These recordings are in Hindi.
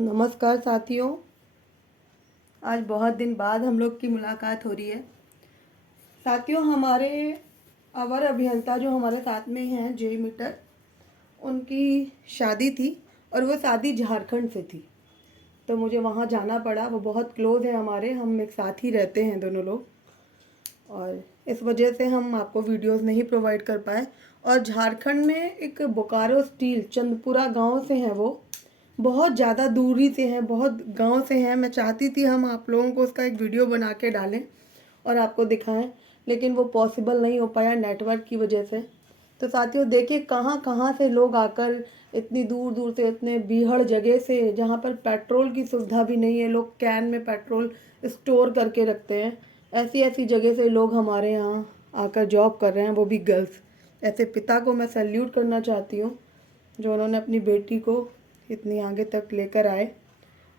नमस्कार साथियों, आज बहुत दिन बाद हम लोग की मुलाकात हो रही है। साथियों, हमारे अवर अभियंता जो हमारे साथ में हैं जेई मीटर, उनकी शादी थी और वो शादी झारखंड से थी, तो मुझे वहाँ जाना पड़ा। वो बहुत क्लोज है हमारे, हम एक साथ ही रहते हैं दोनों लोग, और इस वजह से हम आपको वीडियोस नहीं प्रोवाइड कर पाए। और झारखंड में एक बोकारो स्टील चंदपुरा गांव से हैं, वो बहुत ज़्यादा दूरी से हैं, बहुत गांव से हैं। मैं चाहती थी हम आप लोगों को उसका एक वीडियो बना के डालें और आपको दिखाएं, लेकिन वो पॉसिबल नहीं हो पाया नेटवर्क की वजह से। तो साथियों देखिए कहाँ कहाँ से लोग आकर, इतनी दूर दूर से, इतने बीहड़ जगह से जहाँ पर पेट्रोल की सुविधा भी नहीं है, लोग कैन में पेट्रोल स्टोर करके रखते हैं, ऐसी ऐसी जगह से लोग हमारे यहाँ आकर जॉब कर रहे हैं, वो भी गर्ल्स। ऐसे पिता को मैं सैल्यूट करना चाहती हूँ जो उन्होंने अपनी बेटी को इतनी आगे तक लेकर आए।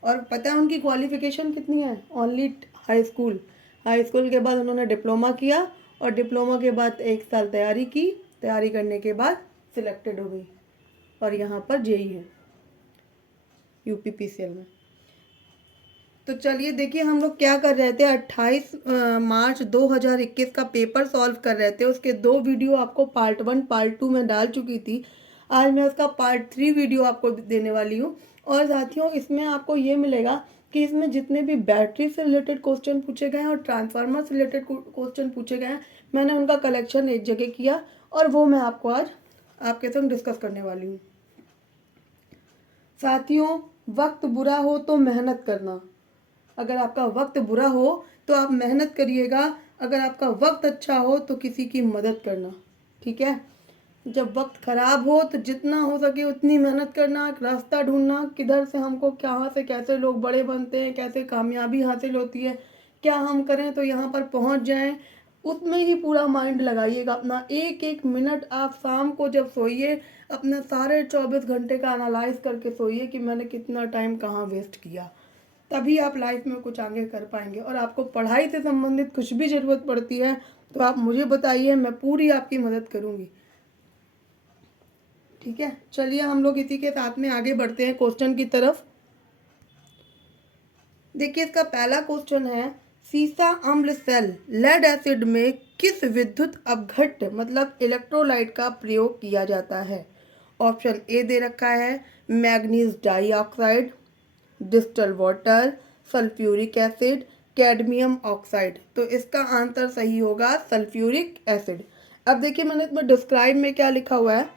और पता है उनकी क्वालिफ़िकेशन कितनी है? Only high school. High school के बाद उन्होंने डिप्लोमा किया और डिप्लोमा के बाद 1 साल तैयारी की। तैयारी करने के बाद सिलेक्टेड हो गई और यहाँ पर जेई है यूपीपीसीएल में। तो चलिए देखिए हम लोग क्या कर रहे थे। 28 मार्च 2021 का पेपर सॉल्व कर रहे थे। उसके 2 वीडियो आपको पार्ट 1 पार्ट 2 में डाल चुकी थी। आज मैं उसका पार्ट 3 वीडियो आपको देने वाली हूँ। और साथियों इसमें आपको ये मिलेगा कि इसमें जितने भी बैटरी से रिलेटेड क्वेश्चन पूछे गए हैं और ट्रांसफार्मर से रिलेटेड क्वेश्चन पूछे गए हैं, मैंने उनका कलेक्शन एक जगह किया और वो मैं आपको आज आपके संग डिस्कस करने वाली हूँ। साथियों, वक्त बुरा हो तो मेहनत करना। अगर आपका वक्त बुरा हो तो आप मेहनत करिएगा, अगर आपका वक्त अच्छा हो तो किसी की मदद करना, ठीक है। जब वक्त खराब हो तो जितना हो सके उतनी मेहनत करना, रास्ता ढूंढना किधर से हमको, कहाँ से कैसे लोग बड़े बनते हैं, कैसे कामयाबी हासिल होती है, क्या हम करें तो यहाँ पर पहुँच जाएं, उसमें ही पूरा माइंड लगाइएगा अपना। एक एक मिनट आप शाम को जब सोइए अपने सारे 24 घंटे का एनालाइज करके सोइए कि मैंने कितना टाइम कहाँ वेस्ट किया, तभी आप लाइफ में कुछ आगे कर पाएंगे। और आपको पढ़ाई से संबंधित कुछ भी ज़रूरत पड़ती है तो आप मुझे बताइए, मैं पूरी आपकी मदद करूँगी, ठीक है। चलिए हम लोग इसी के साथ में आगे बढ़ते हैं क्वेश्चन की तरफ। देखिए इसका पहला क्वेश्चन है, सीसा अम्ल सेल लेड एसिड में किस विद्युत अपघट्य मतलब इलेक्ट्रोलाइट का प्रयोग किया जाता है? ऑप्शन ए दे रखा है manganese dioxide, distal water, sulphuric acid, cadmium oxide. तो इसका आंसर सही होगा सल्फ्यूरिक एसिड। अब देखिए मैंने इसमें डिस्क्राइब में क्या लिखा हुआ है,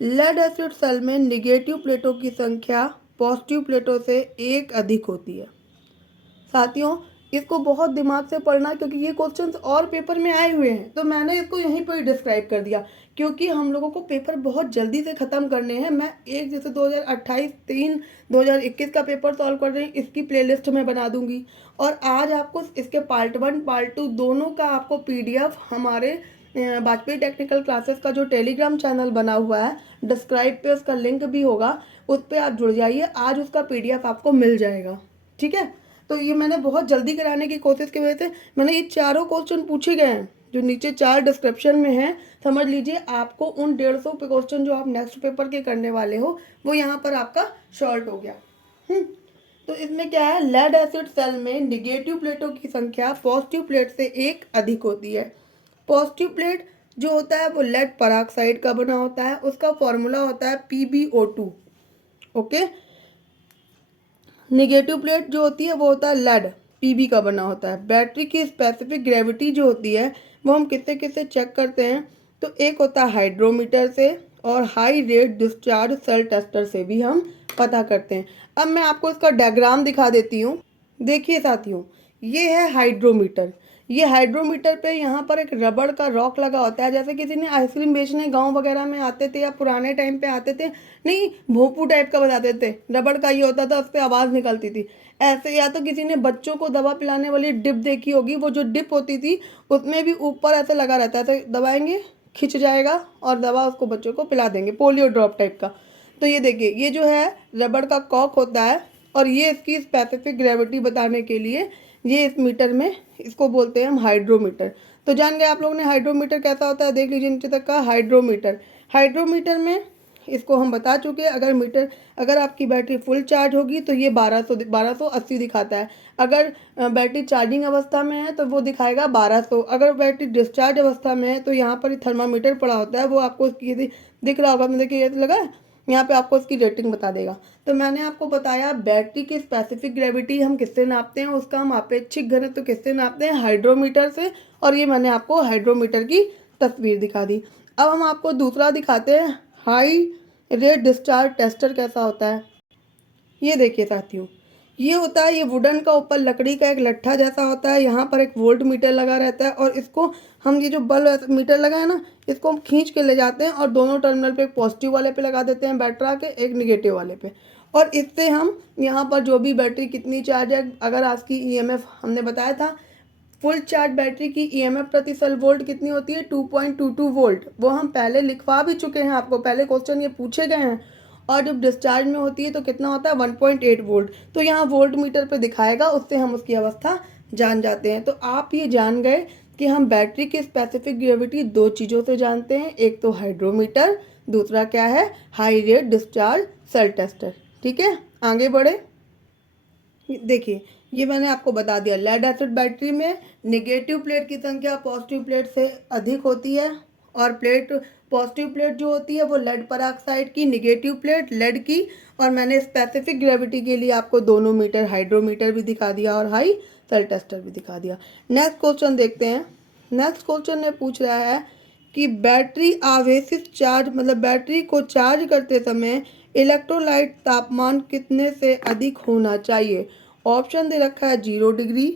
लेड एसिड सेल में निगेटिव प्लेटों की संख्या पॉजिटिव प्लेटों से 1 अधिक होती है। साथियों इसको बहुत दिमाग से पढ़ना, क्योंकि ये क्वेश्चंस और पेपर में आए हुए हैं, तो मैंने इसको यहीं पर डिस्क्राइब कर दिया क्योंकि हम लोगों को पेपर बहुत जल्दी से ख़त्म करने हैं। मैं एक जैसे 2021 का पेपर सॉल्व कर रही हूँ, इसकी प्लेलिस्ट में बना दूंगी और आज आपको इसके पार्ट 1 पार्ट 2 दोनों का आपको PDF हमारे वाजपेयी टेक्निकल क्लासेस का जो टेलीग्राम चैनल बना हुआ है, डिस्क्राइब पे उसका लिंक भी होगा, उस पर आप जुड़ जाइए, आज उसका PDF आपको मिल जाएगा, ठीक है। तो ये मैंने बहुत जल्दी कराने की कोशिश की वजह से मैंने ये चारों क्वेश्चन पूछे गए हैं जो नीचे 4 डिस्क्रिप्शन में हैं। समझ लीजिए आपको उन 150 क्वेश्चन जो आप नेक्स्ट पेपर के करने वाले हो वो यहाँ पर आपका शॉर्ट हो गया। तो इसमें क्या है, लेड एसिड सेल में निगेटिव प्लेटों की संख्या पॉजिटिव प्लेट से 1 अधिक होती है। पॉजिटिव प्लेट जो होता है वो लेड पेरोक्साइड का बना होता है, उसका फॉर्मूला होता है PbO2, ओके। निगेटिव प्लेट जो होती है वो होता है लेड, Pb का बना होता है। बैटरी की स्पेसिफिक ग्रेविटी जो होती है वो हम किससे किससे चेक करते हैं, तो एक होता है हाइड्रोमीटर से और high rate discharge cell tester से भी हम पता करते हैं। अब मैं आपको इसका डायग्राम दिखा देती हूँ। देखिए साथियों, ये है हाइड्रोमीटर। ये हाइड्रोमीटर पे यहाँ पर एक रबड़ का रॉक लगा होता है, जैसे किसी ने आइसक्रीम बेचने गांव वगैरह में आते थे या पुराने टाइम पे आते थे, नहीं भोपू टाइप का बताते थे, रबड़ का ये होता था, उस पर आवाज़ निकलती थी ऐसे। या तो किसी ने बच्चों को दवा पिलाने वाली डिप देखी होगी, वो जो डिप होती थी उसमें भी ऊपर ऐसे लगा रहता है, ऐसे दबाएंगे खिंच जाएगा और दवा उसको बच्चों को पिला देंगे, पोलियो ड्रॉप टाइप का। तो ये देखिए ये जो है रबड़ का कॉक होता है और ये इसकी स्पेसिफिक ग्रेविटी बताने के लिए ये इस मीटर में, इसको बोलते हैं हम हाइड्रोमीटर। तो जान गए आप लोगों ने हाइड्रोमीटर कैसा होता है, देख लीजिए नीचे तक का हाइड्रोमीटर। हाइड्रोमीटर में इसको हम बता चुके हैं। अगर आपकी बैटरी फुल चार्ज होगी तो ये 1280 दिखाता है। अगर बैटरी चार्जिंग अवस्था में है तो वो दिखाएगा 1200। अगर बैटरी डिस्चार्ज अवस्था में है तो यहाँ पर थर्मामीटर पड़ा होता है, वो आपको उसकी दिख रहा होगा। मैं देखिए ये तो लगा है, यहाँ पे आपको उसकी रेटिंग बता देगा। तो मैंने आपको बताया बैटरी की स्पेसिफिक ग्रेविटी हम किससे नापते हैं, उसका हम आपेक्षिक घनत्व किससे नापते हैं, हाइड्रोमीटर से। और ये मैंने आपको हाइड्रोमीटर की तस्वीर दिखा दी। अब हम आपको दूसरा दिखाते हैं, हाई रेट डिस्चार्ज टेस्टर कैसा होता है। ये देखिए साथियों, ये होता है, ये वुडन का ऊपर लकड़ी का एक लट्ठा जैसा होता है, यहाँ पर एक वोल्ट मीटर लगा रहता है और इसको हम ये जो बल्ब मीटर लगा है ना, इसको हम खींच के ले जाते हैं और दोनों टर्मिनल पे एक पॉजिटिव वाले पे लगा देते हैं बैटरा के, एक निगेटिव वाले पे। और इससे हम यहाँ पर जो भी बैटरी कितनी चार्ज है, अगर आज की ईएमएफ हमने बताया था, फुल चार्ज बैटरी की ईएमएफ प्रति सेल वोल्ट कितनी होती है, 2.22 वोल्ट। वो हम पहले लिखवा भी चुके हैं आपको, पहले क्वेश्चन ये पूछे गए हैं। और जब डिस्चार्ज में होती है तो कितना होता है, 1.8 वोल्ट। तो यहाँ वोल्ट मीटर पे दिखाएगा, उससे हम उसकी अवस्था जान जाते हैं। तो आप ये जान गए कि हम बैटरी की स्पेसिफिक ग्रेविटी दो चीज़ों से जानते हैं, एक तो हाइड्रोमीटर, दूसरा क्या है, high rate discharge cell tester. ठीक है, आगे बढ़े। देखिए ये मैंने आपको बता दिया, लेड एसिड बैटरी में नेगेटिव प्लेट की संख्या पॉजिटिव प्लेट से अधिक होती है, और पॉजिटिव प्लेट जो होती है वो लेड पेरोक्साइड की, नेगेटिव प्लेट लेड की। और मैंने स्पेसिफिक ग्रेविटी के लिए आपको दोनों मीटर, हाइड्रोमीटर भी दिखा दिया और हाई सेल टेस्टर भी दिखा दिया। नेक्स्ट क्वेश्चन देखते हैं। नेक्स्ट क्वेश्चन ने पूछ रहा है कि बैटरी आवेशित चार्ज, मतलब बैटरी को चार्ज करते समय इलेक्ट्रोलाइट तापमान कितने से अधिक होना चाहिए। ऑप्शन दे रखा है 0 डिग्री,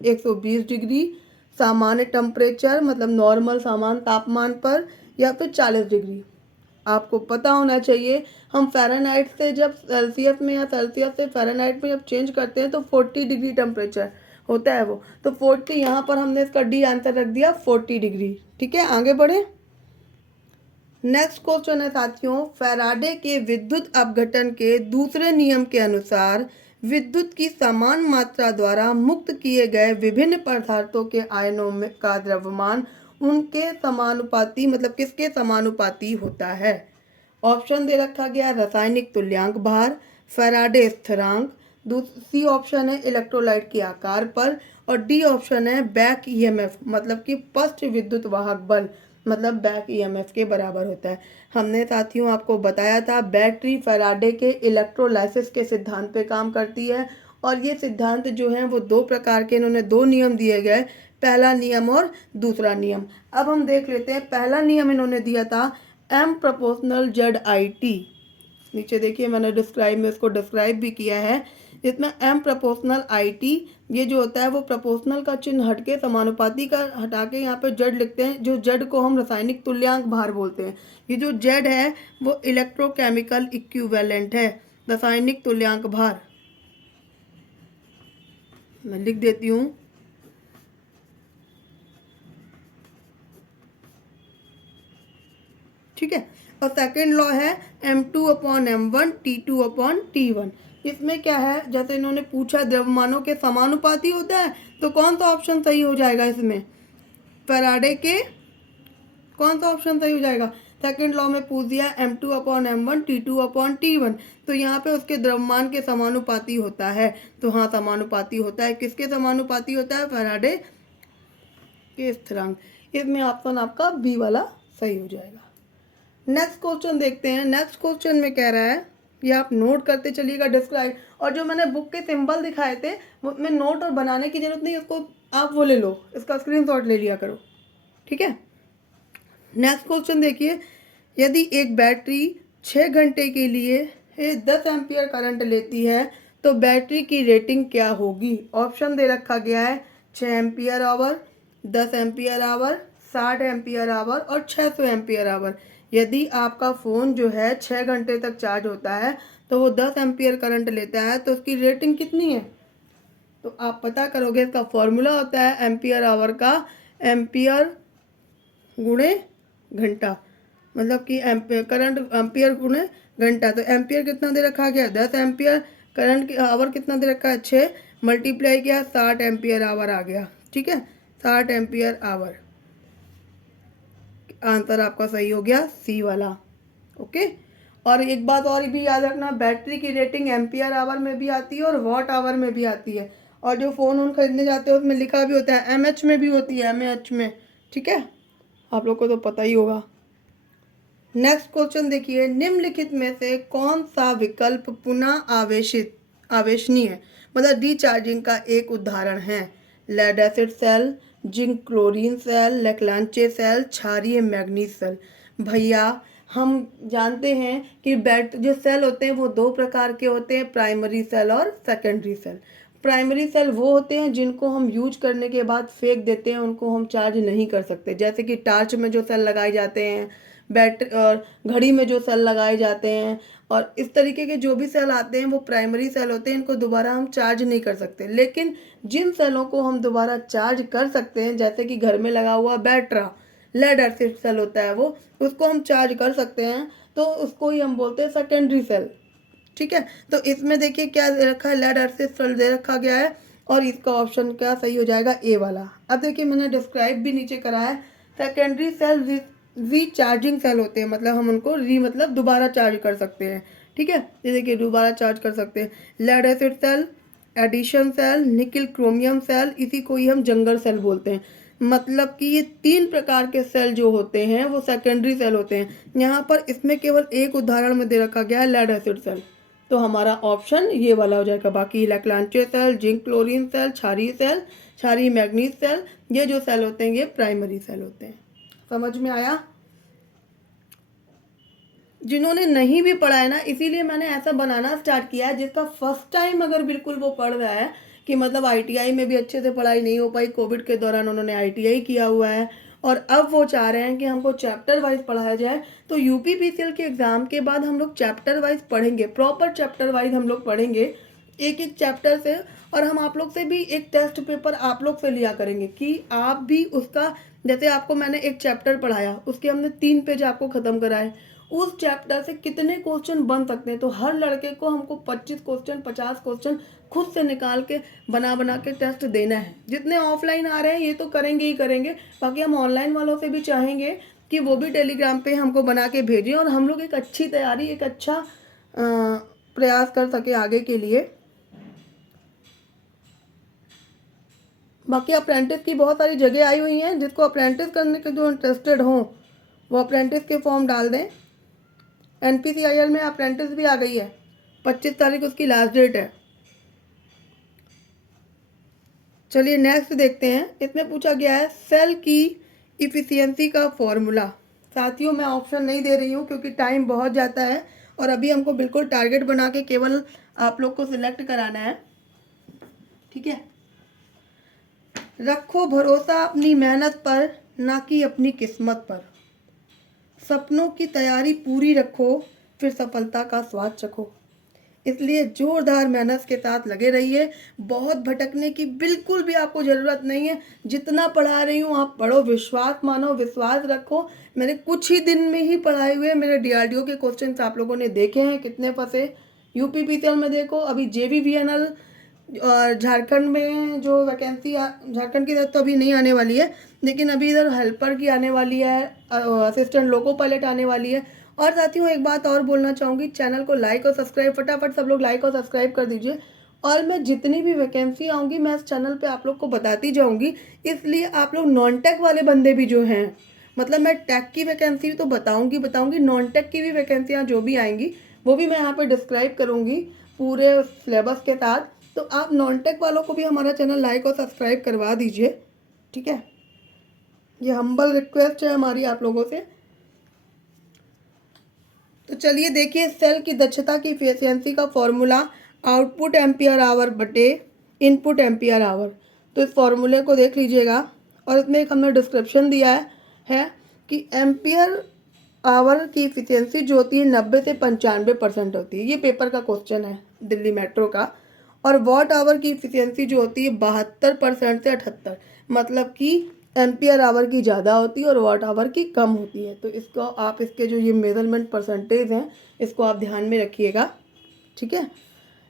120 डिग्री, सामान्य टेम्परेचर मतलब नॉर्मल सामान्य तापमान पर, या फिर 40 डिग्री। आपको पता होना चाहिए, हम फ़ारेनहाइट से जब सेल्सियस में या सेल्सियस से फ़ारेनहाइट में जब चेंज करते हैं तो 40 डिग्री टेम्परेचर होता है वो। तो 40, यहाँ पर हमने इसका डी आंसर रख दिया 40 डिग्री। ठीक है, आगे बढ़े। नेक्स्ट क्वेश्चन है साथियों, फैराडे के विद्युत अपघटन के दूसरे नियम के अनुसार विद्युत की समान मात्रा द्वारा मुक्त किए गए विभिन्न पदार्थों के आयनों में का द्रव्यमान उनके समानुपाती, मतलब किसके समानुपाती होता है। ऑप्शन दे रखा गया रासायनिक तुल्यांक भार, फैराडे स्थिरांक, सी ऑप्शन है इलेक्ट्रोलाइट के आकार पर, और डी ऑप्शन है बैक ईएमएफ मतलब कि पृष्ठ विद्युत वाहक बल, मतलब बैक ईएमएफ के बराबर होता है। हमने साथियों आपको बताया था बैटरी फैराडे के इलेक्ट्रोलाइसिस के सिद्धांत पे काम करती है, और ये सिद्धांत जो हैं वो दो प्रकार के, इन्होंने दो नियम दिए गए, पहला नियम और दूसरा नियम। अब हम देख लेते हैं। पहला नियम इन्होंने दिया था M प्रोपोर्शनल ZIT। नीचे देखिए मैंने डिस्क्राइब में इसको डिस्क्राइब भी किया है। इसमें M प्रोपोर्शनल IT, ये जो होता है वो प्रोपोर्शनल का चिन्ह हट के समानुपाती का हटा के यहाँ पे Z लिखते हैं, जो Z को हम रासायनिक तुल्यांक भार बोलते हैं। ये जो Z है वो इलेक्ट्रोकेमिकल इक्विवेलेंट है, रासायनिक तुल्यांक भार। मैं लिख देती हूँ, ठीक है। और सेकेंड लॉ है M2/M1 T2/T1। इसमें क्या है, जैसे इन्होंने पूछा द्रव्यमानों के समानुपाती होता है, तो कौन सा ऑप्शन सही हो जाएगा इसमें, फैराडे के कौन सा ऑप्शन सही हो जाएगा। सेकेंड लॉ में पूछ दिया M2/M1 T2/T1, तो यहाँ पे उसके द्रव्यमान के समानुपाती होता है। तो हाँ समानुपाती होता है, किसके समानुपाती होता है, फैराडे के स्थिरांक। इसमें ऑप्शन आपका बी वाला सही हो जाएगा। नेक्स्ट क्वेश्चन देखते हैं। नेक्स्ट क्वेश्चन में कह रहा है, ये आप नोट करते चलिएगा डिस्क्राइब, और जो मैंने बुक के सिंबल दिखाए थे वो में नोट और बनाने की जरूरत नहीं, उसको आप वो ले लो, इसका स्क्रीनशॉट ले लिया करो, ठीक है। नेक्स्ट क्वेश्चन देखिए, यदि एक बैटरी 6 घंटे के लिए 10 एम्पियर करंट लेती है तो बैटरी की रेटिंग क्या होगी। ऑप्शन दे रखा गया है 6 ampere hour, 10 ampere hour, 60 ampere hour और 600 एम्पियर आवर। यदि आपका फ़ोन जो है 6 घंटे तक चार्ज होता है तो वो 10 एम्पियर करंट लेता है, तो उसकी रेटिंग कितनी है। तो आप पता करोगे, इसका फॉर्मूला होता है एम्पियर आवर का एम्पियर गुणे घंटा, मतलब कि एम्पियर करंट एम्पियर गुणे घंटा। तो एम्पियर कितना दे रखा गया 10 एम्पियर, करंट की आवर कितना दे रखा है 6, मल्टीप्लाई किया 60 एम्पियर आवर आ गया, ठीक है 60 एम्पियर आवर। आंसर आपका सही हो गया सी वाला, ओके। और एक बात और भी याद रखना, बैटरी की रेटिंग एम्पियर आवर में भी आती है और वॉट आवर में भी आती है। और जो फ़ोन उन खरीदने जाते हैं उसमें लिखा भी होता है, एमएच में भी होती है, एमएच में। ठीक है, आप लोग को तो पता ही होगा। नेक्स्ट क्वेश्चन देखिए, निम्नलिखित में से कौन सा विकल्प पुनः आवेशनीय है, मतलब रिचार्जिंग का एक उदाहरण है? Lead acid cell, zinc chlorine cell, Leclanche cell, क्षारीय मैग्नीज सेल। भैया हम जानते हैं कि जो सेल होते हैं वो दो प्रकार के होते हैं, प्राइमरी सेल और सेकेंडरी सेल। प्राइमरी सेल वो होते हैं जिनको हम यूज करने के बाद फेंक देते हैं, उनको हम चार्ज नहीं कर सकते, जैसे कि टार्च में जो सेल लगाए जाते हैं, बैटरी और घड़ी में जो सेल लगाए जाते हैं, और इस तरीके के जो भी सेल आते हैं वो प्राइमरी सेल होते हैं, इनको दोबारा हम चार्ज नहीं कर सकते। लेकिन जिन सेलों को हम दोबारा चार्ज कर सकते हैं, जैसे कि घर में लगा हुआ बैटरा, लेड एसिड सेल होता है वो, उसको हम चार्ज कर सकते हैं, तो उसको ही हम बोलते हैं सेकेंडरी सेल। ठीक है, तो इसमें देखिए क्या दे रखा है, लेड एसिड सेल दे रखा गया है, और इसका ऑप्शन क्या सही हो जाएगा, ए वाला। अब देखिए मैंने डिस्क्राइब भी नीचे करा है, सेकेंडरी सेल रीचार्जिंग सेल होते हैं, मतलब हम उनको मतलब दोबारा चार्ज कर सकते हैं। ठीक है, ये देखिए दोबारा चार्ज कर सकते हैं। Lead acid cell, Edison cell, nickel chromium cell, इसी को ही हम जंगर सेल बोलते हैं। मतलब कि ये 3 प्रकार के सेल जो होते हैं वो सेकेंडरी सेल होते हैं। यहाँ पर इसमें केवल एक उदाहरण में दे रखा गया है, लेड एसिड सेल, तो हमारा ऑप्शन ये वाला हो जाएगा। बाकी लेक्लांचे सेल, जिंक क्लोरीन सेल, क्षारीय मैग्नीज सेल, ये जो सेल होते हैं ये प्राइमरी सेल होते हैं। समझ में आया? जिन्होंने नहीं भी पढ़ा है ना, इसीलिए मैंने ऐसा बनाना स्टार्ट किया है, जिसका फर्स्ट टाइम अगर बिल्कुल वो पढ़ रहा है कि मतलब आईटीआई में भी अच्छे से पढ़ाई नहीं हो पाई, कोविड के दौरान उन्होंने आईटीआई किया हुआ है, और अब वो चाह रहे हैं कि हमको चैप्टर वाइज पढ़ाया जाए, तो यूपीपीसीएल के एग्ज़ाम के बाद हम लोग चैप्टर वाइज पढ़ेंगे, प्रॉपर चैप्टर वाइज हम लोग पढ़ेंगे एक एक चैप्टर से। और हम आप लोग से भी एक टेस्ट पेपर आप लोग से लिया करेंगे कि आप भी उसका, जैसे आपको मैंने एक चैप्टर पढ़ाया, उसके हमने 3 पेज आपको ख़त्म कराए, उस चैप्टर से कितने क्वेश्चन बन सकते हैं, तो हर लड़के को हमको 25 क्वेश्चन 50 क्वेश्चन खुद से निकाल के बना के टेस्ट देना है। जितने ऑफलाइन आ रहे हैं ये तो करेंगे ही करेंगे, बाकी हम ऑनलाइन वालों से भी चाहेंगे कि वो भी टेलीग्राम पे हमको बना के भेजें, और हम लोग एक अच्छी तैयारी, एक अच्छा प्रयास कर सके आगे के लिए। बाकी अप्रेंटिस की बहुत सारी जगह आई हुई हैं, जिसको अप्रेंटिस करने के जो इंटरेस्टेड हों वो अप्रेंटिस के फॉर्म डाल दें। एनपीसीआईएल में अप्रेंटिस भी आ गई है, 25 तारीख उसकी लास्ट डेट है। चलिए नेक्स्ट देखते हैं, इसमें पूछा गया है सेल की इफिशियंसी का फॉर्मूला। साथियों मैं ऑप्शन नहीं दे रही हूँ क्योंकि टाइम बहुत जाता है, और अभी हमको बिल्कुल टारगेट बना के केवल आप लोग को सिलेक्ट कराना है। ठीक है, रखो भरोसा अपनी मेहनत पर, ना कि अपनी किस्मत पर। सपनों की तैयारी पूरी रखो, फिर सफलता का स्वाद चखो। इसलिए जोरदार मेहनत के साथ लगे रहिए, बहुत भटकने की बिल्कुल भी आपको ज़रूरत नहीं है। जितना पढ़ा रही हूँ आप पढ़ो, विश्वास मानो, विश्वास रखो। मैंने कुछ ही दिन में ही पढ़ाए हुए मेरे डीआरडीओ के क्वेश्चन आप लोगों ने देखे हैं कितने फंसे। यूपीपीसीएल में देखो, अभी जेवीवीएनएल और झारखंड में जो वैकेंसी, झारखंड की तरफ तो अभी नहीं आने वाली है, लेकिन अभी इधर हेल्पर की आने वाली है, असिस्टेंट लोको पायलट आने वाली है। और साथियों एक बात और बोलना चाहूँगी, चैनल को लाइक और सब्सक्राइब, फटाफट सब लोग लाइक और सब्सक्राइब कर दीजिए। और मैं जितनी भी वैकेंसी आऊँगी मैं इस चैनल पे आप लोग को बताती जाऊँगी, इसलिए आप लोग नॉन टेक वाले बंदे भी जो हैं, मतलब मैं टेक की वैकेंसी तो बताऊँगी, नॉन टेक की भी वैकेंसियाँ जो भी आएंगी वो भी मैं यहाँ पर डिस्क्राइब करूँगी पूरे सिलेबस के साथ। तो आप नॉन टेक वालों को भी हमारा चैनल लाइक और सब्सक्राइब करवा दीजिए। ठीक है, ये हम्बल रिक्वेस्ट है हमारी आप लोगों से। तो चलिए देखिए, सेल की दक्षता की एफिशिएंसी का फॉर्मूला आउटपुट एम्पियर आवर बटे इनपुट एम्पियर आवर। तो इस फॉर्मूले को देख लीजिएगा, और इसमें एक हमने डिस्क्रिप्शन दिया है कि एम्पियर आवर की एफिशिएंसी जो होती है 90 से 95% होती है। ये पेपर का क्वेश्चन है दिल्ली मेट्रो का। और वॉट आवर की एफिशिएंसी जो होती है 72% से 78, मतलब कि एम्पियर आवर की ज़्यादा होती है और वॉट आवर की कम होती है। तो इसको आप, इसके जो ये मेजरमेंट परसेंटेज हैं इसको आप ध्यान में रखिएगा। ठीक है,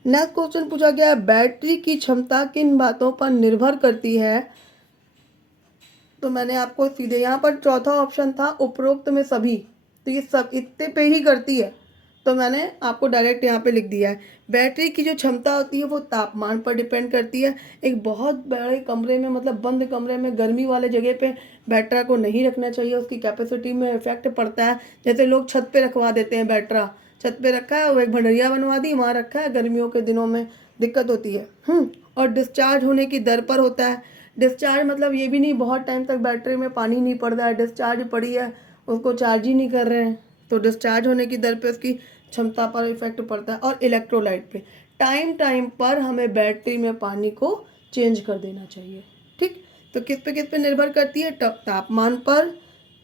नेक्स्ट क्वेश्चन पूछा गया है, बैटरी की क्षमता किन बातों पर निर्भर करती है? तो मैंने आपको सीधे यहाँ पर चौथा ऑप्शन था उपरोक्त में सभी, तो ये सब इतने पे ही करती है। तो मैंने आपको डायरेक्ट यहाँ पे लिख दिया है। बैटरी की जो क्षमता होती है वो तापमान पर डिपेंड करती है। एक बहुत बड़े कमरे में, मतलब बंद कमरे में, गर्मी वाले जगह पे बैटरा को नहीं रखना चाहिए, उसकी कैपेसिटी में इफेक्ट पड़ता है। जैसे लोग छत पे रखवा देते हैं बैटरा, छत पे रखा है, वो एक भंडरिया बनवा दी, वहाँ रखा है, गर्मियों के दिनों में दिक्कत होती है। और डिस्चार्ज होने की दर पर होता है। डिस्चार्ज मतलब ये भी नहीं बहुत टाइम तक बैटरी में पानी नहीं पड़ रहा है, डिस्चार्ज पड़ी है, उसको चार्ज ही नहीं कर रहे हैं, तो डिस्चार्ज होने की दर पे उसकी क्षमता पर इफेक्ट पड़ता है। और इलेक्ट्रोलाइट पे टाइम टाइम पर हमें बैटरी में पानी को चेंज कर देना चाहिए। ठीक, तो किस पे निर्भर करती है? तापमान पर,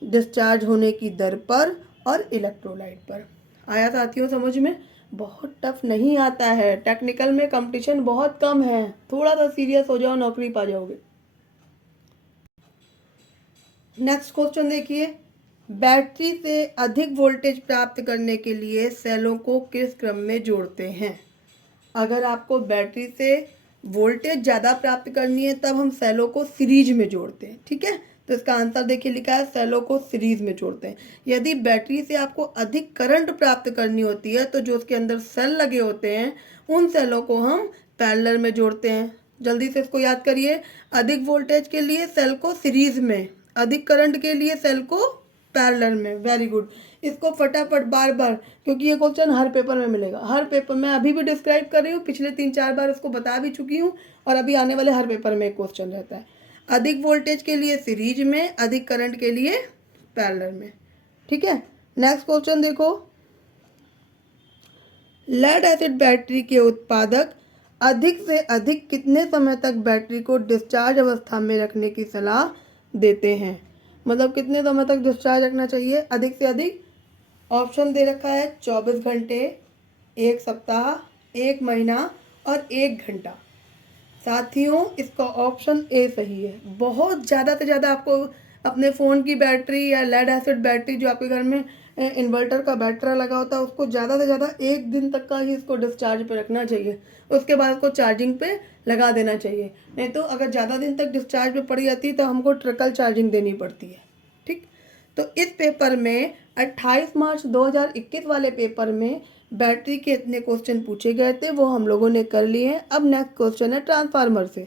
डिस्चार्ज होने की दर पर और इलेक्ट्रोलाइट पर। आया साथियों समझ में? बहुत टफ नहीं आता है, टेक्निकल में कंपटीशन बहुत कम है, थोड़ा सा सीरियस हो जाओ नौकरी पा जाओगे। नेक्स्ट क्वेश्चन देखिए, बैटरी से अधिक वोल्टेज प्राप्त करने के लिए सेलों को किस क्रम में जोड़ते हैं? अगर आपको बैटरी से वोल्टेज ज़्यादा प्राप्त करनी है तब हम सेलों को सीरीज में जोड़ते हैं। ठीक है, तो इसका आंसर देखिए लिखा है सेलों को सीरीज में जोड़ते हैं। यदि बैटरी से आपको अधिक करंट प्राप्त करनी होती है तो जो उसके अंदर सेल लगे होते हैं उन सेलों को हम पैरेलल में जोड़ते हैं। जल्दी से इसको याद करिए, अधिक वोल्टेज के लिए सेल को सीरीज में, अधिक करंट के लिए सेल को पैरेलल में। वेरी गुड, इसको फटाफट बार बार, क्योंकि ये क्वेश्चन हर पेपर में मिलेगा, हर पेपर में अभी भी डिस्क्राइब कर रही हूँ, पिछले 3-4 बार इसको बता भी चुकी हूँ और अभी आने वाले हर पेपर में एक क्वेश्चन रहता है। अधिक वोल्टेज के लिए सीरीज में, अधिक करंट के लिए पैरेलल में। ठीक है, नेक्स्ट क्वेश्चन देखो, लेड एसिड बैटरी के उत्पादक अधिक से अधिक कितने समय तक बैटरी को डिस्चार्ज अवस्था में रखने की सलाह देते हैं? मतलब कितने समय तक डिस्चार्ज रखना चाहिए अधिक से अधिक? ऑप्शन दे रखा है 24 घंटे, 1 सप्ताह, 1 महीना और 1 घंटा। साथियों इसका ऑप्शन ए सही है। बहुत ज़्यादा से ज़्यादा आपको अपने फ़ोन की बैटरी या लेड एसिड बैटरी जो आपके घर में इन्वर्टर का बैटरा लगा होता है उसको ज़्यादा से ज़्यादा 1 दिन तक का ही इसको डिस्चार्ज पे रखना चाहिए, उसके बाद इसको चार्जिंग पे लगा देना चाहिए। नहीं तो अगर ज़्यादा दिन तक डिस्चार्ज पे पड़ी जाती है तो हमको ट्रिकल चार्जिंग देनी पड़ती है। ठीक, तो इस पेपर में 28 मार्च 2021 वाले पेपर में बैटरी के इतने क्वेश्चन पूछे गए थे, वो हम लोगों ने कर लिए हैं। अब नेक्स्ट क्वेश्चन है ट्रांसफार्मर से।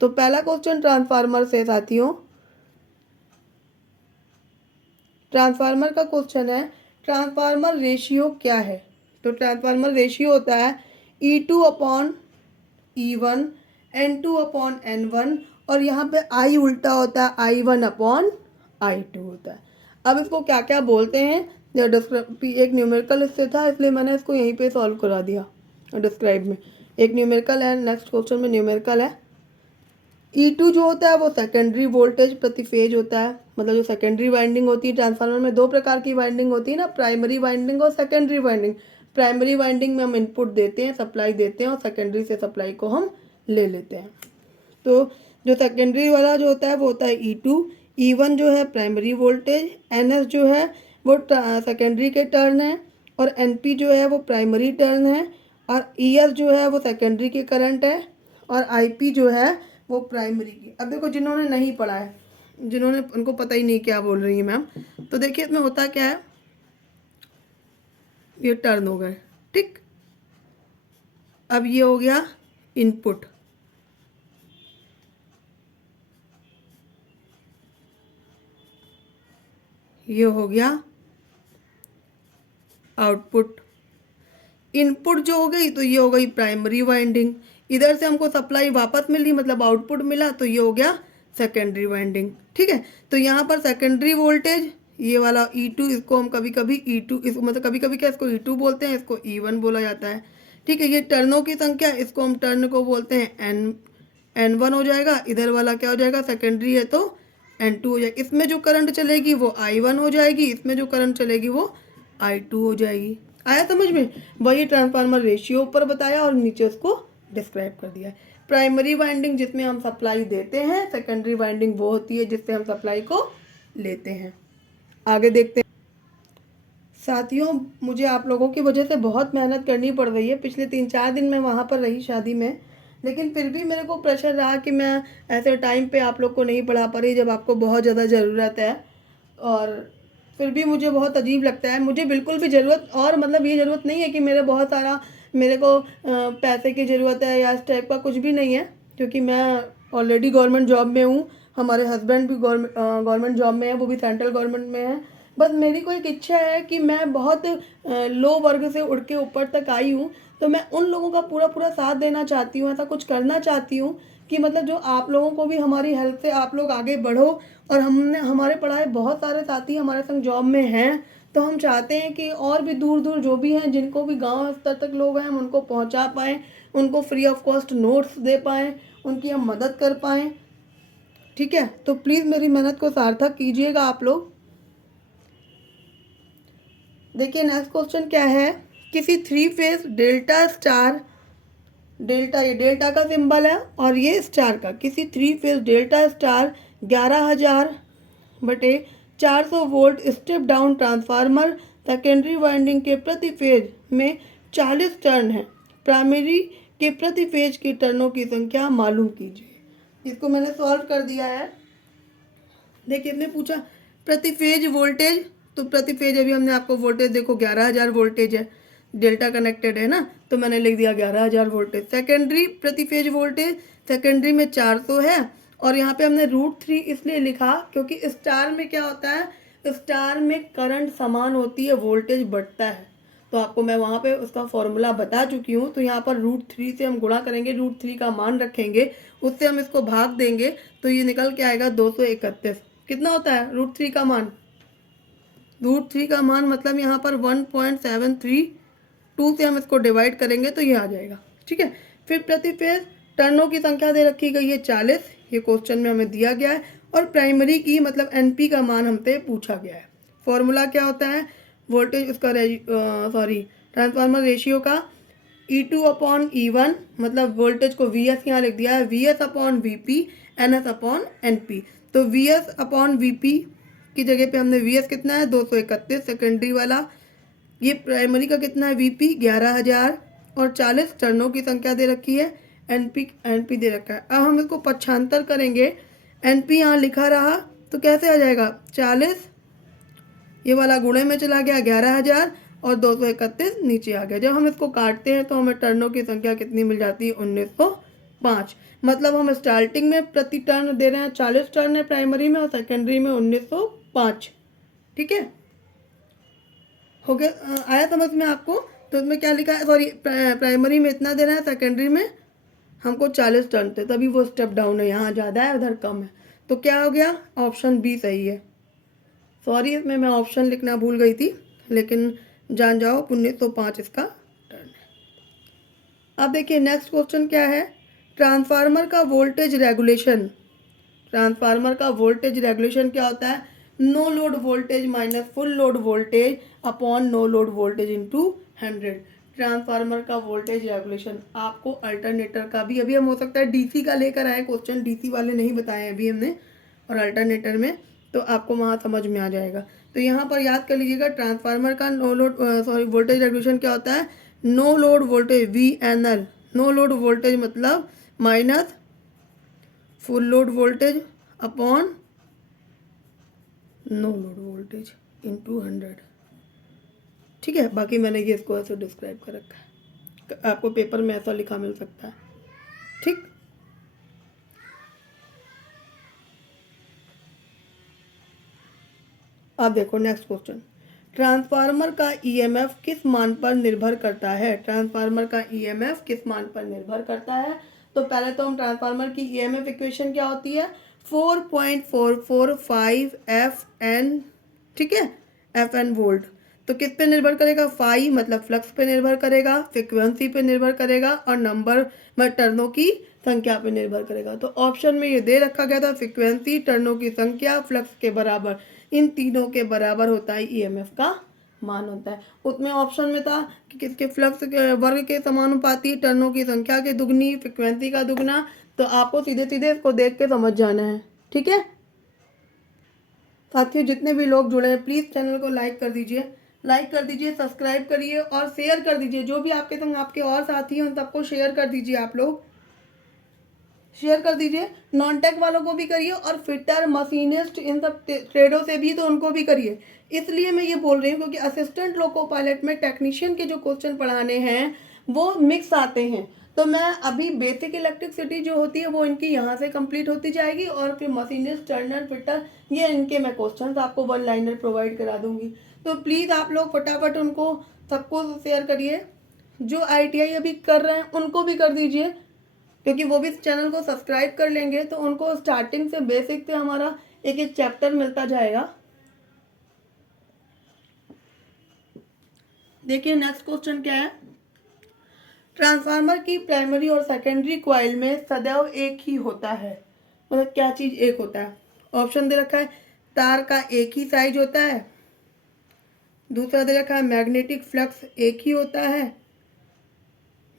तो पहला क्वेश्चन ट्रांसफार्मर से साथियों, ट्रांसफार्मर का क्वेश्चन है ट्रांसफार्मर रेशियो क्या है? तो ट्रांसफार्मर रेशियो होता है E2/E1, N2/N1 और यहाँ पे I उल्टा होता है I1/I2 होता है। अब इसको क्या क्या बोलते हैं, एक न्यूमेरिकल इससे था इसलिए मैंने इसको यहीं पे सॉल्व करा दिया डिस्क्राइब में। एक न्यूमेरिकल है, नेक्स्ट क्वेश्चन में न्यूमेरिकल है। E2 जो होता है वो सेकेंडरी वोल्टेज प्रति फेज होता है, मतलब जो सेकेंडरी वाइंडिंग होती है ट्रांसफार्मर में, 2 प्रकार की वाइंडिंग होती है ना, प्राइमरी वाइंडिंग और सेकेंडरी वाइंडिंग। प्राइमरी वाइंडिंग में हम इनपुट देते हैं, सप्लाई देते हैं और सेकेंडरी से सप्लाई को हम ले लेते हैं। तो जो सेकेंडरी वाला जो होता है वो होता है E2। E1 जो है प्राइमरी वोल्टेज, NS जो है वो सेकेंडरी के टर्न है और NP जो है वो प्राइमरी टर्न है और ES जो है वो सेकेंडरी के करंट है और IP जो है वो प्राइमरी की। अब देखो जिन्होंने नहीं पढ़ा है, जिन्होंने, उनको पता ही नहीं क्या बोल रही है मैम, तो देखिए इसमें होता क्या है, ये टर्न हो गए। ठीक, अब ये हो गया इनपुट, ये हो गया आउटपुट। इनपुट जो हो गई तो ये हो गई प्राइमरी वाइंडिंग, इधर से हमको सप्लाई वापस मिली मतलब आउटपुट मिला तो ये हो गया सेकेंडरी वाइंडिंग। ठीक है, तो यहाँ पर सेकेंडरी वोल्टेज ये वाला E2, इसको हम कभी कभी E2, इसको मतलब कभी कभी क्या इसको E2 बोलते हैं, इसको E1 बोला जाता है। ठीक है, ये टर्नों की संख्या, इसको हम टर्न को बोलते हैं N1 हो जाएगा, इधर वाला क्या हो जाएगा, सेकेंडरी है तो N2 हो जाएगा। इसमें जो करंट चलेगी वो I1 हो जाएगी, इसमें जो करंट चलेगी वो I2 हो जाएगी। आया समझ में? वही ट्रांसफार्मर रेशियो ऊपर बताया और नीचे उसको डिस्क्राइब कर दिया है। प्राइमरी वाइंडिंग जिसमें हम सप्लाई देते हैं, सेकेंडरी वाइंडिंग वो होती है जिससे हम सप्लाई को लेते हैं। आगे देखते हैं साथियों, मुझे आप लोगों की वजह से बहुत मेहनत करनी पड़ रही है। पिछले 3-4 दिन मैं वहाँ पर रही शादी में, लेकिन फिर भी मेरे को प्रेशर रहा कि मैं ऐसे टाइम पे आप लोग को नहीं पढ़ा पा रही जब आपको बहुत ज़्यादा ज़रूरत है। और फिर भी मुझे बहुत अजीब लगता है। मुझे बिल्कुल भी ज़रूरत, और मतलब ये ज़रूरत नहीं है कि मेरे बहुत सारा मेरे को पैसे की ज़रूरत है या इस टाइप का कुछ भी नहीं है, क्योंकि मैं ऑलरेडी गवर्नमेंट जॉब में हूँ। हमारे हस्बैंड भी गवर्नमेंट जॉब में है, वो भी सेंट्रल गवर्नमेंट में है। बस मेरी कोई एक इच्छा है कि मैं बहुत लो वर्ग से उड़ के ऊपर तक आई हूँ, तो मैं उन लोगों का पूरा पूरा साथ देना चाहती हूँ, ऐसा कुछ करना चाहती हूँ कि मतलब जो आप लोगों को भी हमारी हेल्प से आप लोग आगे बढ़ो। और हमने हमारे पढ़ाए बहुत सारे साथी हमारे संग जॉब में हैं, तो हम चाहते हैं कि और भी दूर दूर जो भी हैं, जिनको भी गांव स्तर तक लोग हैं, हम उनको पहुंचा पाएँ, उनको फ्री ऑफ कॉस्ट नोट्स दे पाएँ, उनकी हम मदद कर पाएँ। ठीक है, तो प्लीज़ मेरी मेहनत को सार्थक कीजिएगा आप लोग। देखिए नेक्स्ट क्वेश्चन क्या है। किसी 3 फेज डेल्टा स्टार, डेल्टा ये डेल्टा का सिंबल है और ये स्टार का, किसी 3 फेज डेल्टा स्टार 11,000 बटे 400 volt step down transformer secondary winding के प्रति फेज में 40 टर्न है। प्राइमरी के प्रति फेज की टर्नों की संख्या मालूम कीजिए। इसको मैंने सॉल्व कर दिया है। देखिए इसने पूछा प्रति फेज वोल्टेज, तो प्रति फेज अभी हमने आपको वोल्टेज देखो 11,000 वोल्टेज है, डेल्टा कनेक्टेड है ना, तो मैंने लिख दिया 11,000 वोल्टेज। सेकेंडरी प्रति फेज वोल्टेज, सेकेंडरी में 400 है, और यहाँ पे हमने √3 इसलिए लिखा क्योंकि स्टार में क्या होता है, स्टार में करंट समान होती है, वोल्टेज बढ़ता है। तो आपको मैं वहाँ पे उसका फॉर्मूला बता चुकी हूँ। तो यहाँ पर √3 से हम गुणा करेंगे, √3 का मान रखेंगे, उससे हम इसको भाग देंगे, तो ये निकल के आएगा 231। कितना होता है √3 का मान? √3 का मान मतलब यहाँ पर 1.732 से हम इसको डिवाइड करेंगे तो ये आ जाएगा। ठीक है, फिर प्रति फेज टर्नों की संख्या दे रखी गई है 40, ये क्वेश्चन में हमें दिया गया है, और प्राइमरी की मतलब एनपी का मान हमसे पूछा गया है। फॉर्मूला क्या होता है, वोल्टेज उसका ट्रांसफार्मर रेशियो का E2/E1, मतलब वोल्टेज को VS यहाँ लिख दिया है, VS/VP NS/NP। तो VS/VP की जगह पे हमने VS कितना है 231 सेकेंडरी वाला, ये प्राइमरी का कितना है VP 11,000, और 40 टर्नों की संख्या दे रखी है, NP दे रखा है। अब हम इसको पक्षांतर करेंगे, NP यहाँ लिखा रहा तो कैसे आ जाएगा 40, ये वाला गुणे में चला गया 11,000, और 231 नीचे आ गया। जब हम इसको काटते हैं तो हमें टर्नों की संख्या कितनी मिल जाती है 1905। मतलब हम स्टार्टिंग में प्रति टर्न दे रहे हैं 40 टर्न है प्राइमरी में, और सेकेंडरी में 1905। ठीक है, हो गया, आया समझ में आपको? तो इसमें क्या लिखा है, सॉरी प्राइमरी में इतना दे रहे हैं, सेकेंडरी में हमको 40 टर्न थे, तभी वो स्टेप डाउन है, यहाँ ज़्यादा है उधर कम है। तो क्या हो गया, ऑप्शन बी सही है। सॉरी इसमें मैं ऑप्शन लिखना भूल गई थी, लेकिन जान जाओ 1905 इसका टर्न है। अब देखिए नेक्स्ट क्वेश्चन क्या है, ट्रांसफार्मर का वोल्टेज रेगुलेशन। ट्रांसफार्मर का वोल्टेज रेगुलेशन क्या होता है, no load voltage minus full load voltage upon no load voltage into 100। Transformer का वोल्टेज रेगुलेशन आपको अल्टरनेटर का भी, अभी हम हो सकता है डीसी का लेकर आए क्वेश्चन, डीसी वाले नहीं बताए अभी हमने, और अल्टरनेटर में तो आपको वहाँ समझ में आ जाएगा। तो यहाँ पर याद कर लीजिएगा, ट्रांसफार्मर का नो लोड वोल्टेज रेगुलेशन क्या होता है, no load voltage VNL, no load voltage मतलब minus full load voltage upon no load voltage into 100। ठीक है, बाकी मैंने ये इसको ऐसे डिस्क्राइब कर रखा है, आपको पेपर में ऐसा लिखा मिल सकता है। ठीक, अब देखो नेक्स्ट क्वेश्चन, ट्रांसफार्मर का ईएमएफ किस मान पर निर्भर करता है। ट्रांसफार्मर का ईएमएफ किस मान पर निर्भर करता है। तो पहले तो हम ट्रांसफार्मर की ईएमएफ इक्वेशन क्या होती है, 4.445 FN, ठीक है, FN वोल्ट। तो किस पे निर्भर करेगा, फाई मतलब फ्लक्स पे निर्भर करेगा, फ्रिक्वेंसी पे निर्भर करेगा, और नंबर में टर्नों की संख्या पे निर्भर करेगा। तो ऑप्शन में ये दे रखा गया था, फ्रिक्वेंसी, टर्नों की संख्या, फ्लक्स के बराबर, इन तीनों के बराबर होता है ईएमएफ का मान होता है। उसमें ऑप्शन में था कि किसके फ्लक्स के वर्ग के समानुपाती, टर्नों की संख्या के दुगनी, फ्रिक्वेंसी का दुगना। तो आपको सीधे सीधे इसको देख के समझ जाना है। ठीक है साथियों, जितने भी लोग जुड़े हैं प्लीज़ चैनल को लाइक कर दीजिए, सब्सक्राइब करिए और शेयर कर दीजिए। जो भी आपके संग आपके और साथी हैं उन सबको शेयर कर दीजिए आप लोग। शेयर कर दीजिए। नॉन टेक वालों को भी करिए और फिटर, मशीनिस्ट, इन सब ट्रेडों से भी तो उनको भी करिए। इसलिए मैं ये बोल रही हूँ क्योंकि असिस्टेंट लोको पायलट में टेक्नीशियन के जो क्वेश्चन पढ़ाने हैं वो मिक्स आते हैं। तो मैं अभी बेसिक इलेक्ट्रिसिटी जो होती है वो इनकी यहाँ से कंप्लीट होती जाएगी और फिर मशीनिस्ट, टर्नर, फिटर, ये इनके मैं क्वेश्चन आपको वन लाइनर प्रोवाइड करा दूंगी। तो प्लीज़ आप लोग फटाफट उनको सबको शेयर करिए। जो ITI अभी कर रहे हैं उनको भी कर दीजिए, क्योंकि वो भी इस चैनल को सब्सक्राइब कर लेंगे तो उनको स्टार्टिंग से बेसिक से हमारा एक एक चैप्टर मिलता जाएगा। देखिए नेक्स्ट क्वेश्चन क्या है। ट्रांसफार्मर की प्राइमरी और सेकेंडरी कॉइल में सदैव एक ही होता है, मतलब क्या चीज़ एक होता है। ऑप्शन दे रखा है तार का एक ही साइज होता है, दूसरा दे रखा है मैग्नेटिक फ्लक्स एक ही होता है,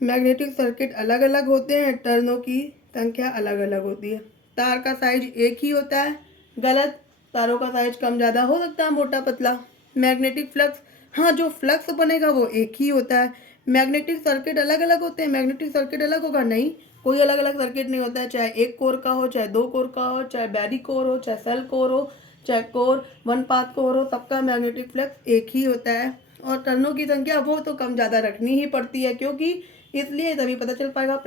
मैग्नेटिक सर्किट अलग अलग होते हैं, टर्नों की संख्या अलग अलग होती है। तार का साइज एक ही होता है, गलत। तारों का साइज कम ज़्यादा हो सकता है, मोटा पतला। मैग्नेटिक फ्लक्स, हाँ जो फ्लक्स बनेगा वो एक ही होता है। मैग्नेटिक सर्किट अलग अलग होते हैं, मैग्नेटिक सर्किट अलग होगा नहीं, कोई अलग अलग सर्किट नहीं होता है। चाहे एक कोर का हो, चाहे 2 कोर का हो, चाहे बैरी कोर हो, चाहे सेल कोर हो, चाहे कोर 1 पाथ कोर हो, सबका मैग्नेटिक फ्लक्स एक ही होता है। और टर्नों की संख्या वो तो कम ज़्यादा रखनी ही पड़ती है, क्योंकि इसलिए तभी पता चल पाएगा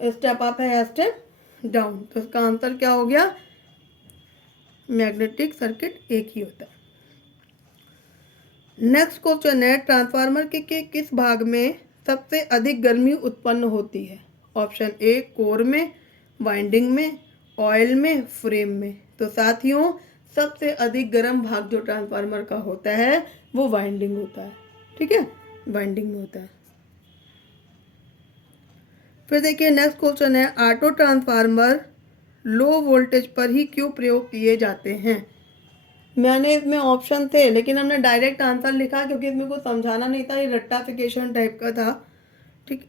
स्टेप अप है या स्टेप डाउन। तो इसका आंसर क्या हो गया, मैग्नेटिक सर्किट एक ही होता है। नेक्स्ट क्वेश्चन है ट्रांसफार्मर के किस भाग में सबसे अधिक गर्मी उत्पन्न होती है। ऑप्शन ए कोर में, वाइंडिंग में, ऑयल में, फ्रेम में। तो साथियों सबसे अधिक गर्म भाग जो ट्रांसफार्मर का होता है वो वाइंडिंग होता है, ठीक है, वाइंडिंग में होता है। फिर देखिए नेक्स्ट क्वेश्चन है ऑटो ट्रांसफार्मर लो वोल्टेज पर ही क्यों प्रयोग किए जाते हैं। मैंने इसमें ऑप्शन थे लेकिन हमने डायरेक्ट आंसर लिखा क्योंकि इसमें कुछ समझाना नहीं था, ये रट्टाफिकेशन टाइप का था, ठीक।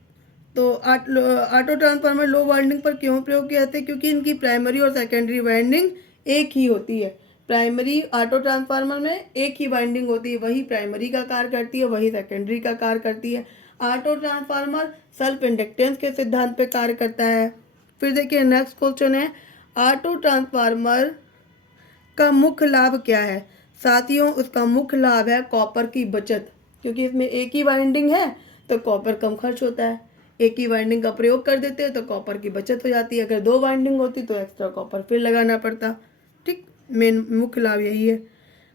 तो ऑटो ट्रांसफार्मर लो वाइंडिंग पर क्यों प्रयोग किए जाते हैं, क्योंकि इनकी प्राइमरी और सेकेंडरी वाइंडिंग एक ही होती है। प्राइमरी ऑटो ट्रांसफार्मर में एक ही वाइंडिंग होती है, वही प्राइमरी का कार्य करती है, वही सेकेंडरी का कार्य करती है। ऑटो ट्रांसफार्मर सेल्फ इंडक्टेंस के सिद्धांत पे कार्य करता है। फिर देखिए नेक्स्ट क्वेश्चन है ऑटो ट्रांसफार्मर का मुख्य लाभ क्या है। साथियों उसका मुख्य लाभ है कॉपर की बचत, क्योंकि इसमें एक ही वाइंडिंग है तो कॉपर कम खर्च होता है। एक ही वाइंडिंग का प्रयोग कर देते हैं तो कॉपर की बचत हो जाती है, अगर 2 वाइंडिंग होती तो एक्स्ट्रा कॉपर फिर लगाना पड़ता, ठीक। मेन मुख्य लाभ यही है।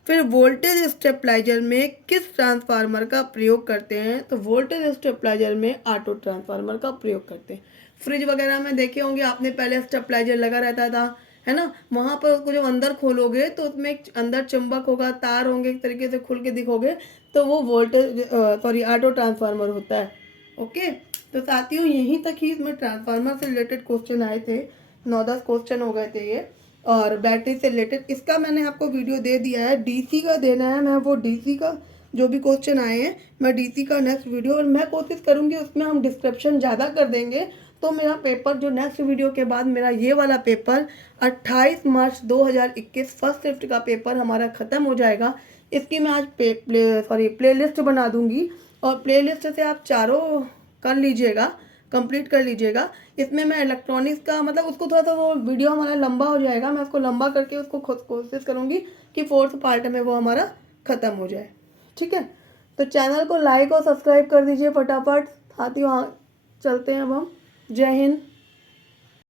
फिर वोल्टेज स्टेबलाइजर में किस ट्रांसफार्मर का प्रयोग करते हैं, तो वोल्टेज स्टेबलाइजर में ऑटो ट्रांसफार्मर का प्रयोग करते हैं। फ्रिज वगैरह में देखे होंगे आपने, पहले स्टेबलाइजर लगा रहता था, है ना, वहाँ पर उसको जब अंदर खोलोगे तो उसमें एक अंदर चुंबक होगा, तार होंगे, एक तरीके से खुल के दिखोगे, तो वो वोल्टेज ऑटो ट्रांसफार्मर होता है। ओके, तो साथियों यहीं तक ही इसमें ट्रांसफार्मर से रिलेटेड क्वेश्चन आए थे, 9-10 क्वेश्चन हो गए थे ये। और बैटरी से रिलेटेड इसका मैंने आपको वीडियो दे दिया है, DC का देना है, मैं वो DC का जो भी क्वेश्चन आए हैं मैं DC का नेक्स्ट वीडियो, और मैं कोशिश करूँगी उसमें हम डिस्क्रिप्शन ज़्यादा कर देंगे, तो मेरा पेपर जो नेक्स्ट वीडियो के बाद मेरा ये वाला पेपर 28 मार्च 2021 फर्स्ट शिफ्ट का पेपर हमारा ख़त्म हो जाएगा। इसकी मैं आज प्लेलिस्ट बना दूंगी और प्लेलिस्ट से आप चारों कर लीजिएगा, कंप्लीट कर लीजिएगा। इसमें मैं इलेक्ट्रॉनिक्स का मतलब उसको थोड़ा सा वो वीडियो हमारा लंबा हो जाएगा, मैं उसको लंबा करके उसको खुद कोशिश करूँगी कि 4th पार्ट में वो हमारा ख़त्म हो जाए, ठीक है। तो चैनल को लाइक और सब्सक्राइब कर दीजिए फटाफट। साथियों चलते हैं अब हम। जय हिंद।